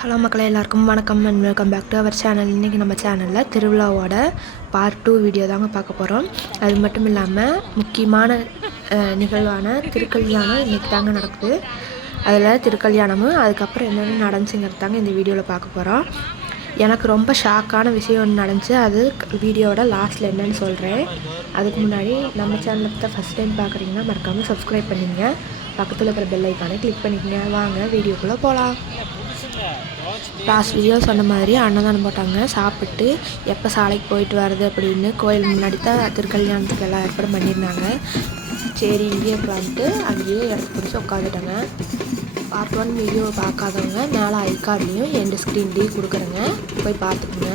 Hello மக்களே, எல்லாருக்கும் வணக்கம் and welcome back to our channel. இன்றைக்கி நம்ம சேனலில் திருவிழாவோட பார்ட் 2 வீடியோ தாங்க பார்க்க போகிறோம். அது மட்டும் இல்லாமல் முக்கியமான நிகழ்வான திருக்கல்யாணம் இன்றைக்கி தாங்க நடக்குது. அதில் திருக்கல்யாணமும் அதுக்கப்புறம் என்னென்ன நடந்துச்சுங்கிறது தாங்க இந்த வீடியோவில் பார்க்க போகிறோம். எனக்கு ரொம்ப ஷாக்கான விஷயம் ஒன்று நடந்துச்சு. அது வீடியோவோட லாஸ்ட்டில் என்னென்னு சொல்கிறேன். அதுக்கு முன்னாடி நம்ம சேனலுக்கு தான் ஃபஸ்ட் டைம் பார்க்குறீங்கன்னா மறக்காமல் சப்ஸ்கிரைப் பண்ணிங்க, பக்கத்தில் இருக்கிற பெல் ஐக்கானை கிளிக் பண்ணிக்கங்க. வாங்க வீடியோக்குள்ளே போகலாம். லாஸ்ட் வீடியோ சொன்ன மாதிரி அன்னதானம் போட்டாங்க. சாப்பிட்டு எப்போ சாலைக்கு போயிட்டு வர்றது அப்படின்னு கோயில் முன்னாடி தான் திருக்கல்யாணத்துக்கு எல்லாம் ஏற்பாடு பண்ணியிருந்தாங்க. சரி, இங்கேயே உட்காந்துட்டு அங்கேயே இடத்து பிடிச்சி உட்காந்துட்டாங்க. பார்ட் 1 வீடியோ பார்க்காதவங்க மேலே ஐகார்ட்லேயும் எண்டு ஸ்க்ரீன்லேயும் கொடுக்குறேங்க, போய் பார்த்துக்குங்க.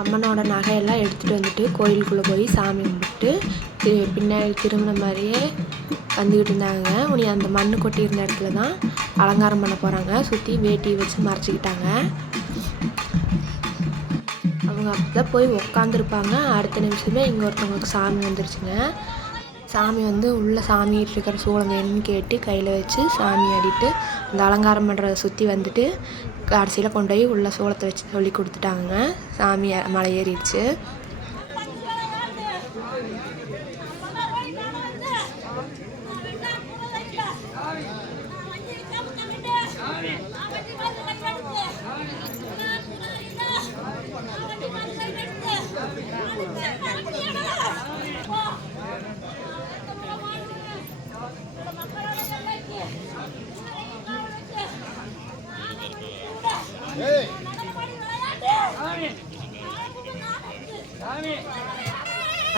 அம்மனோட நகையெல்லாம் எடுத்துகிட்டு வந்துட்டு கோயிலுக்குள்ளே போய் சாமி கும்பிட்டு பின்னாடி திரும்பின மாதிரியே வந்துக்கிட்டு இருந்தாங்க. உனி அந்த மண் கொட்டியிருந்த இடத்துல தான் அலங்காரம் பண்ண போகிறாங்க. சுற்றி வேட்டி வச்சு மறைச்சிக்கிட்டாங்க. அவங்க அப்போ போய் உக்காந்துருப்பாங்க. அடுத்த நிமிஷமே இங்கே ஒருத்தவங்களுக்கு சாமி வந்துருச்சுங்க. சாமி வந்து உள்ளே சாமிகிட்டு இருக்கிற சூளம் வேணும்னு கேட்டு கையில் வச்சு சாமி ஆடிட்டு அந்த அலங்காரம் பண்ணுறதை சுற்றி வந்துட்டு கடைசியில் கொண்டு போய் உள்ள சூளத்தை வச்சு சொல்லி கொடுத்துட்டாங்க. சாமி மலை ஏறிடுச்சு.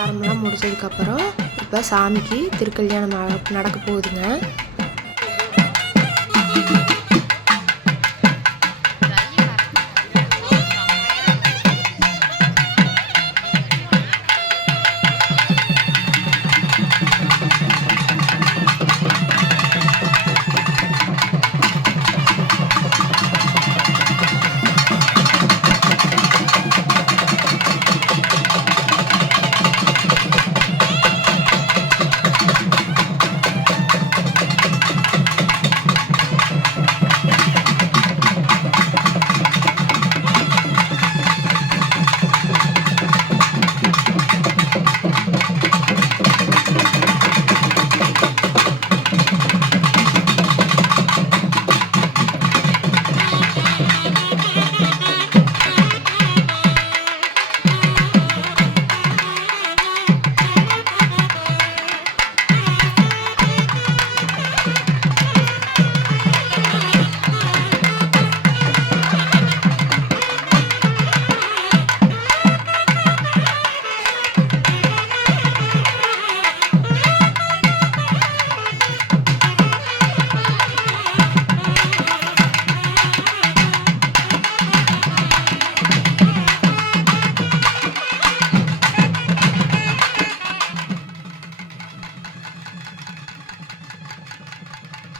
ஆரம்பெல்லாம் முடிச்சதுக்கப்புறம் இப்போ சாமிக்கு திருக்கல்யாணம் நடக்க போகுதுங்க.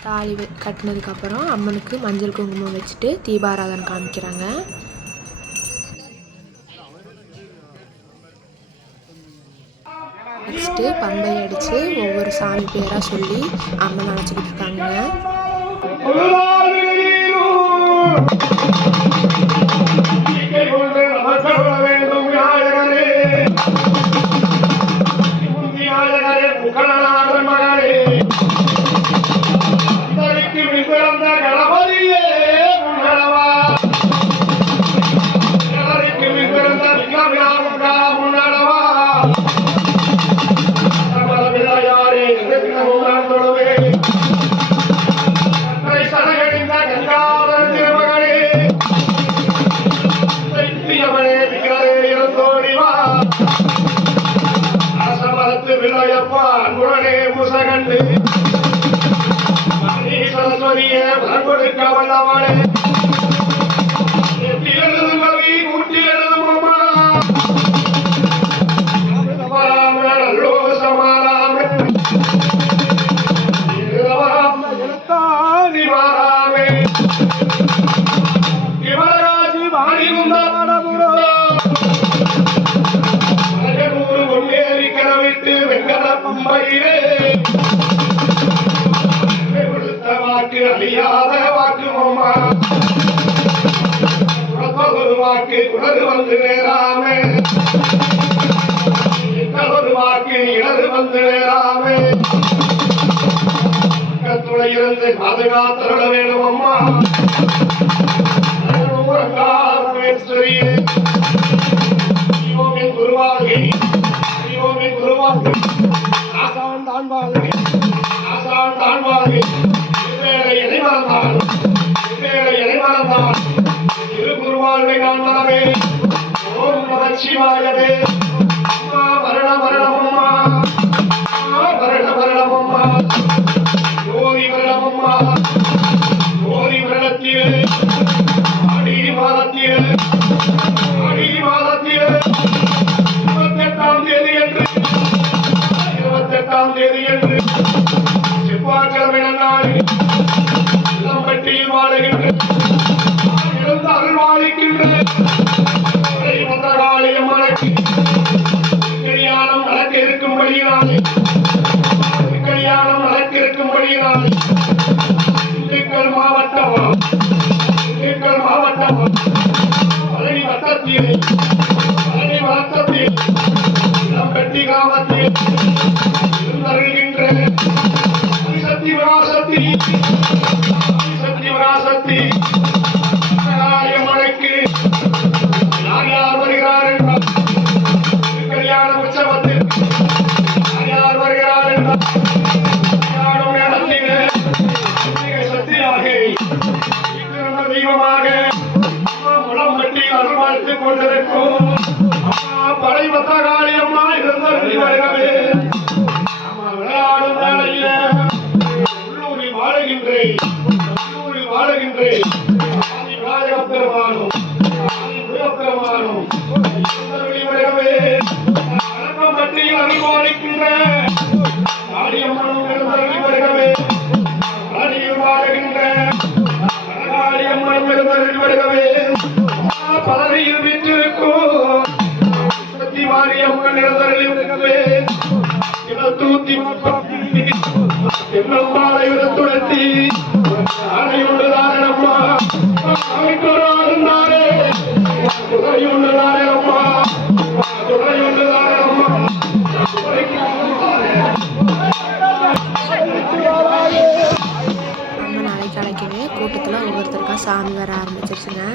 தாலி கட்டினதுக்கப்புறம் அம்மனுக்கு மஞ்சள் குங்குமம் வச்சுட்டு தீபாராதனை காமிக்கிறாங்க. நெக்ஸ்ட்டு பம்பை அடித்து ஒவ்வொரு சாமி பேராக சொல்லி அம்மன் அழைச்சிக்கிட்டு இருக்காங்க. புகழாத மகளே, அந்தரிக்கு விழுந்த அறிய கொடுக்க வல்லவனே எழுது கவி கூட்டி எழுதும் அம்மா நல்லோ சமாராமே எழுத்தாதி மாறாமே இவராஜி வாணி குந்தாடபுரோ அழகூர் கொண்டேறி கரவிட்டு வெங்கட பம்பையிலே வாக்கு அழியாத வாக்கு அம்மா ஒரு வாக்கு உணர்வு வந்து நேராமே ஒரு வாக்கு இடது வந்து நேராமே பக்கத்துளை இருந்து பாதுகாத்தருட வேண்டும் அம்மா பரமேஸ்வரியே சிவோமின் குருவாகி சிவோமின் குருவாகி ஆசான் தான் வாழ்கை ஆசான் தான் வாழ்கை திருக்குருவாழ்வை நான் மனமே ஓம் நமச்சிவாயவே அம்மா வருட வருடமம்மா வருட வருடமம்மா ஓரி வருடமம்மா ஓரி வருடத்திலே ஆடி மாதத்திலே 28ஆம் தேதி என்று 28ஆம் தேதி என்று செவ்வாய்க்கிழமை நன்னாளில் இளம்பட்டியில் வாழுகின்ற அருள்வாளிக்கின்ற கல்யாணம் நடக்க இருக்கும்படியினாலே கல்யாணம் நடக்க இருக்கும்படியினாலே திண்டுக்கல் மாவட்டம் பழனி வட்டத்தில் இளம்பட்டி கிராமத்தில் இருந்தருகின்ற சக்தி விராசக்தி மழைக்கு யார் யார் வருகிறார் என்றால் கல்யாண உற்சவத்தில் யார் வருகிறார் என்றால் கல்யாணம் நேரத்திலே சக்தியாக தெய்வமாக முளம்பட்டி அருள்வாழ்த்துக் கொண்டிருக்கும் படைவத்த காளியம்மா இருந்தருளி வருகவே விளையாடும் வேளையில உள்ளூரில் வாழுகின்றேன் பெருமானும் பட்டியில் அனுபவிக்கின்ற காளியம்மனும் வருகவே பழனியில் வாழுகின்ற காளியம்மனும் வருகவே பழனியில் வீட்டிற்கும் சக்தி மாரியம்மன் வருகவே தூத்தி என்னம்மாளை விடத்துடத்தி அனையுள்ளதாரம்மா துறையுள்ளதாரே அம்மா துறையுள்ளதாரே அம்மா ரொம்ப நாளைக்கு அழைக்கவே கூட்டத்தில் ஒவ்வொருத்தருக்கா சாமி வர ஆரம்பிச்சிருச்சுங்க.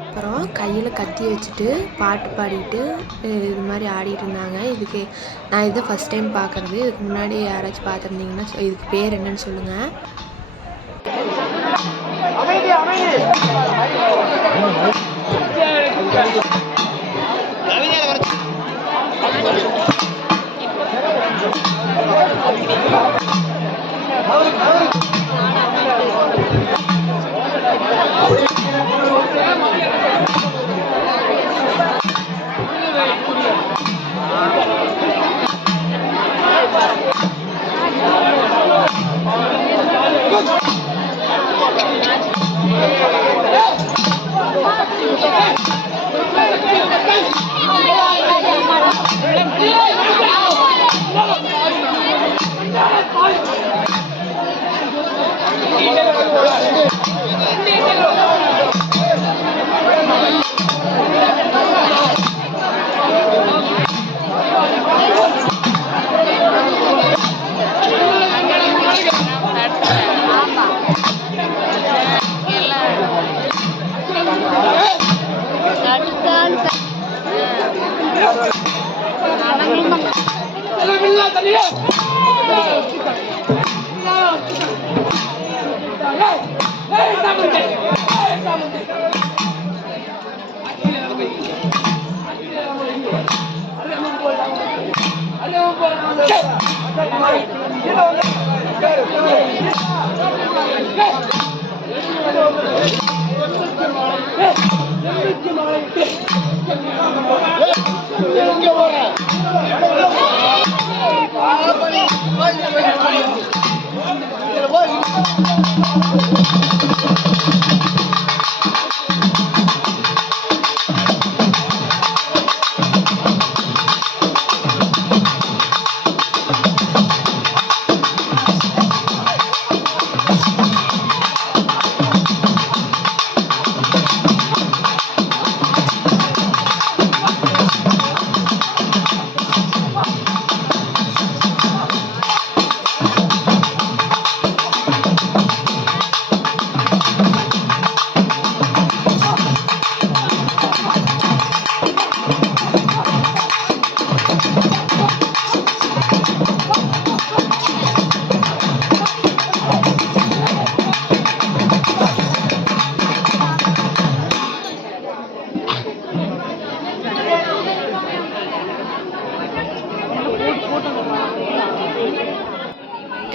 அப்புறம் கையில் கத்தி வச்சுட்டு பாட்டு பாடிட்டு இது மாதிரி ஆடிட்டு இருந்தாங்க. இதுக்கு நான் இதை ஃபஸ்ட் டைம் பார்க்குறது. இதுக்கு முன்னாடி யாராச்சும் பார்த்துருந்தீங்கன்னா இதுக்கு பேர் என்னன்னு சொல்லுங்கள். Tania!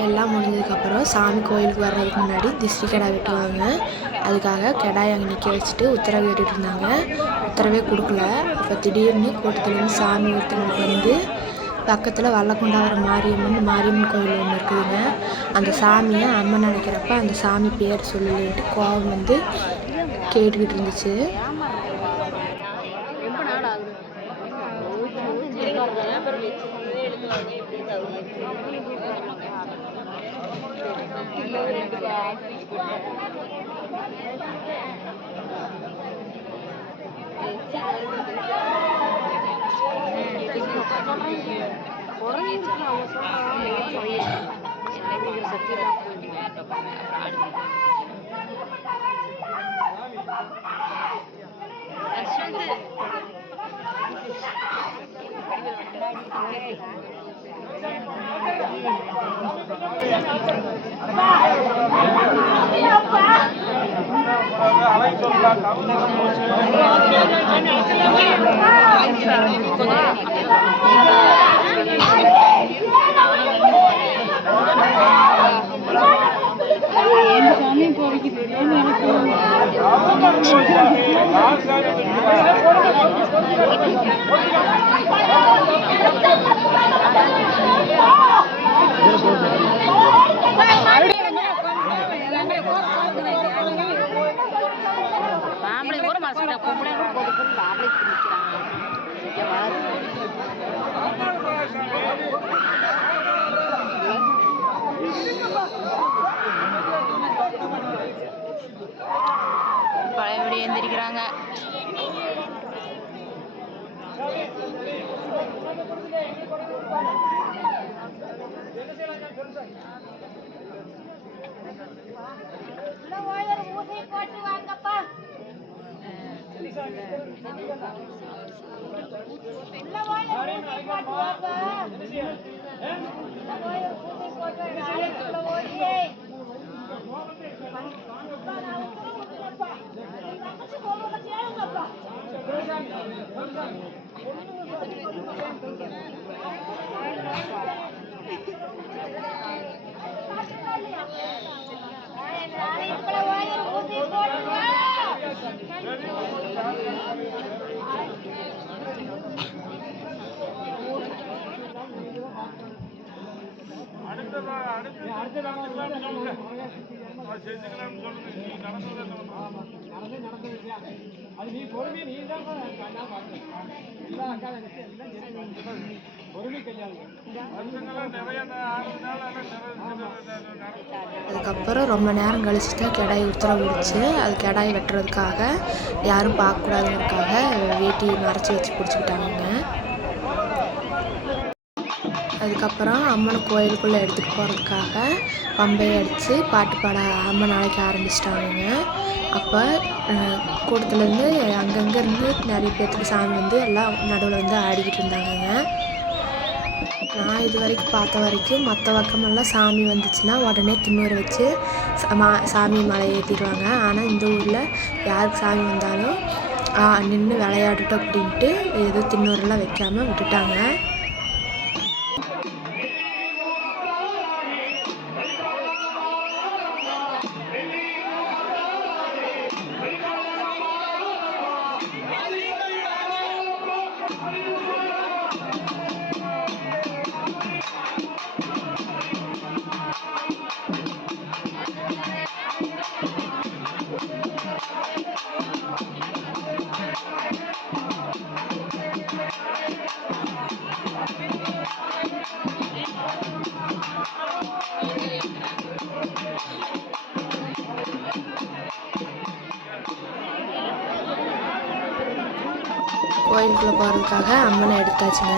எல்லாம் முடிஞ்சதுக்கப்புறம் சாமி கோயிலுக்கு வர்றதுக்கு முன்னாடி திஷ்டி கிடா வெட்டுவாங்க. அதுக்காக கிடாயை அங்கே நிற்க வச்சுட்டு உத்தரவு கேட்டுட்டு இருந்தாங்க. உத்தரவே கொடுக்கல. அப்போ திடீர்னு கூட்டத்துலேருந்து சாமி ஒருத்தவங்களுக்கு வந்து பக்கத்தில் வல்லக்குண்டாவரம் மாரியம்மன் கோயில் ஒன்று இருக்குதுங்க. அந்த சாமியை அம்மன் நினைக்கிறப்ப அந்த சாமி பேர் சொல்லலின்ட்டு கோபம் வந்து கேட்டுக்கிட்டு இருந்துச்சு. பழையபடி எந்திரிக்கிறாங்க. அதுக்கப்புறம் ரொம்ப நேரம் கழிச்சு தான் கிடாய் உத்தரவு விடுச்சு. அது கிடாய் வெட்டுறதுக்காக யாரும் பார்க்கக்கூடாதுங்கிறதுக்காக வேட்டியை மறைச்சி வச்சு பிடிச்சிக்கிட்டாங்க. அதுக்கப்புறம் அம்மனை கோயிலுக்குள்ளே எடுத்துகிட்டு போகிறதுக்காக பம்பையை அடித்து பாட்டு பாட அம்மன் அழைக்க ஆரம்பிச்சிட்டாங்க. அப்போ கூட்டத்துலேருந்து அங்கங்கேருந்து நிறைய பேர்த்துக்கு சாமி வந்து எல்லாம் நடுவில் வந்து ஆடிக்கிட்டு இருந்தாங்கங்க. நான் இது வரைக்கும் பார்த்த வரைக்கும் மற்ற பக்கமெல்லாம் சாமி வந்துச்சுன்னா உடனே திண்ணூரை வச்சு சாமி மலை ஏற்றிடுவாங்க. ஆனால் இந்த ஊரில் யாருக்கு சாமி வந்தாலும் நின்று விளையாடட்டும் அப்படின்ட்டு எதுவும் திண்ணூரெல்லாம் வைக்காமல் விட்டுட்டாங்க. கோயிலுக்குள்ளே போகிறதுக்காக அம்மனை எடுத்தாச்சுங்க.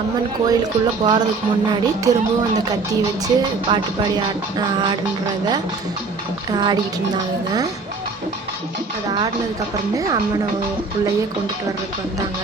அம்மன் கோயிலுக்குள்ளே போகிறதுக்கு முன்னாடி திரும்பவும் அந்த கத்தியை வச்சு பாட்டு பாடி ஆடுன்றத ஆடிக்கிட்டு இருந்தாங்க. அது ஆடினதுக்கப்புறமே அம்மனை உள்ளேயே கொண்டுட்டு வர்றதுக்கு வந்தாங்க.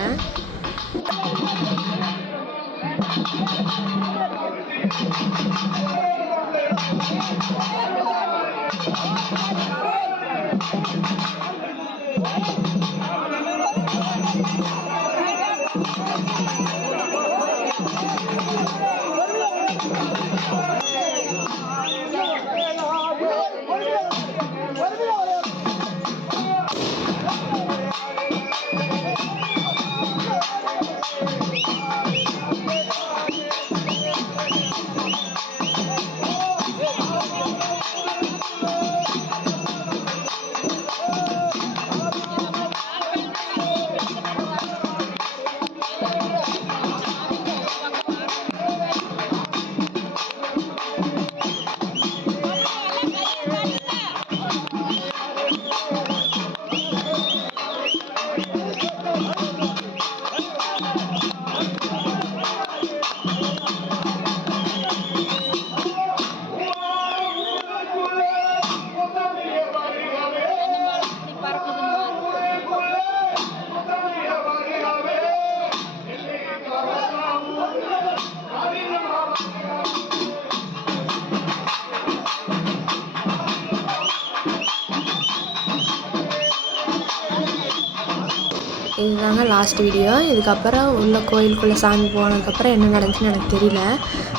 இதுதாங்க லாஸ்ட் வீடியோ. இதுக்கப்புறம் உள்ள கோயிலுக்குள்ளே சாமி போனதுக்கப்புறம் என்ன நடந்துச்சுன்னு எனக்கு தெரியல.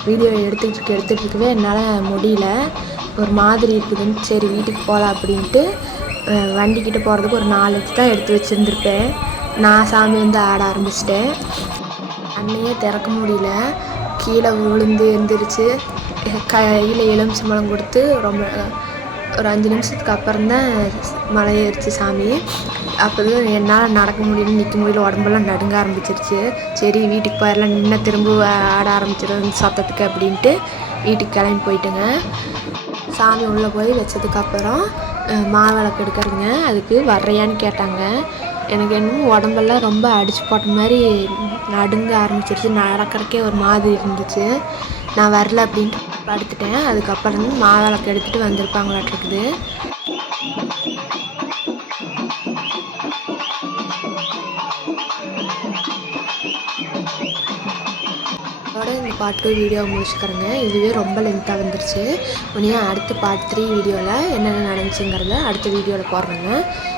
வீடியோ எடுத்துகிட்டு இருக்கவே என்னால் முடியல, ஒரு மாதிரி இருக்குதுன்னு சரி வீட்டுக்கு போகலாம் அப்படின்ட்டு வண்டிக்கிட்ட போகிறதுக்கு ஒரு 4 எடுத்து தான் எடுத்து வச்சுருந்துருப்பேன். நான் சாமி வந்து ஆட ஆரம்பிச்சிட்டேன். அன்னையே திறக்க முடியல, கீழே விழுந்து எழுந்திரிச்சு கையில் எலுமிச்சம்பழம் கொடுத்து ரொம்ப ஒரு 5 நிமிஷத்துக்கு அப்புறம் தான் மலை ஏறிச்சு சாமி. அப்போ என்னால் நடக்க முடியல, நிற்க முடியல, உடம்பெல்லாம் நடுங்க ஆரம்பிச்சிருச்சு. சரி வீட்டுக்கு போயிடலாம், நின்று திரும்ப ஆட ஆரம்பிச்சிடும் சத்தத்துக்கு அப்படின்ட்டு வீட்டுக்கு கிளம்பி போயிட்டுங்க. சாமி உள்ளே போய் வச்சதுக்கப்புறம் மாவிளக்கு எடுக்கிறதுங்க. அதுக்கு வர்றையான்னு கேட்டாங்க. எனக்கு என்னமோ உடம்பெல்லாம் ரொம்ப அடித்து போட்ட மாதிரி நடுங்க ஆரம்பிச்சிருச்சு, நடக்கிறக்கே ஒரு மாதிரி இருந்துச்சு. நான் வரல அப்படின்ட்டு படுத்துட்டேன். அதுக்கப்புறம் மாவிளக்கு எடுத்துகிட்டு வந்திருப்பாங்களாட்டிருக்குது. அதோட இந்த பார்ட் 2 வீடியோ முடிச்சுக்கிறேங்க. இதுவே ரொம்ப லென்த்தாக வந்துருச்சு. இனியும் அடுத்த பார்ட் 3 வீடியோவில் என்னென்ன நடந்துச்சுங்கிறத அடுத்த வீடியோவில் போடுறேங்க.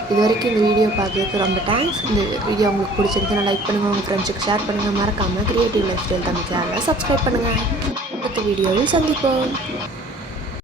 இது வரைக்கும் இந்த வீடியோ பார்க்குறதுக்கு ரொம்ப தேங்க்ஸ். இந்த வீடியோ உங்களுக்கு பிடிச்சிருந்துச்சுன்னா லைக் பண்ணுங்கள், உங்கள் ஃப்ரெண்ட்ஸுக்கு ஷேர் பண்ணுங்கள். மறக்காமல் கிரியேட்டிவ் லைஃப் ஸ்டைல் தமிழ் சேனலை சப்ஸ்கிரைப் பண்ணுங்கள். அடுத்த வீடியோவில் சந்திப்போம்.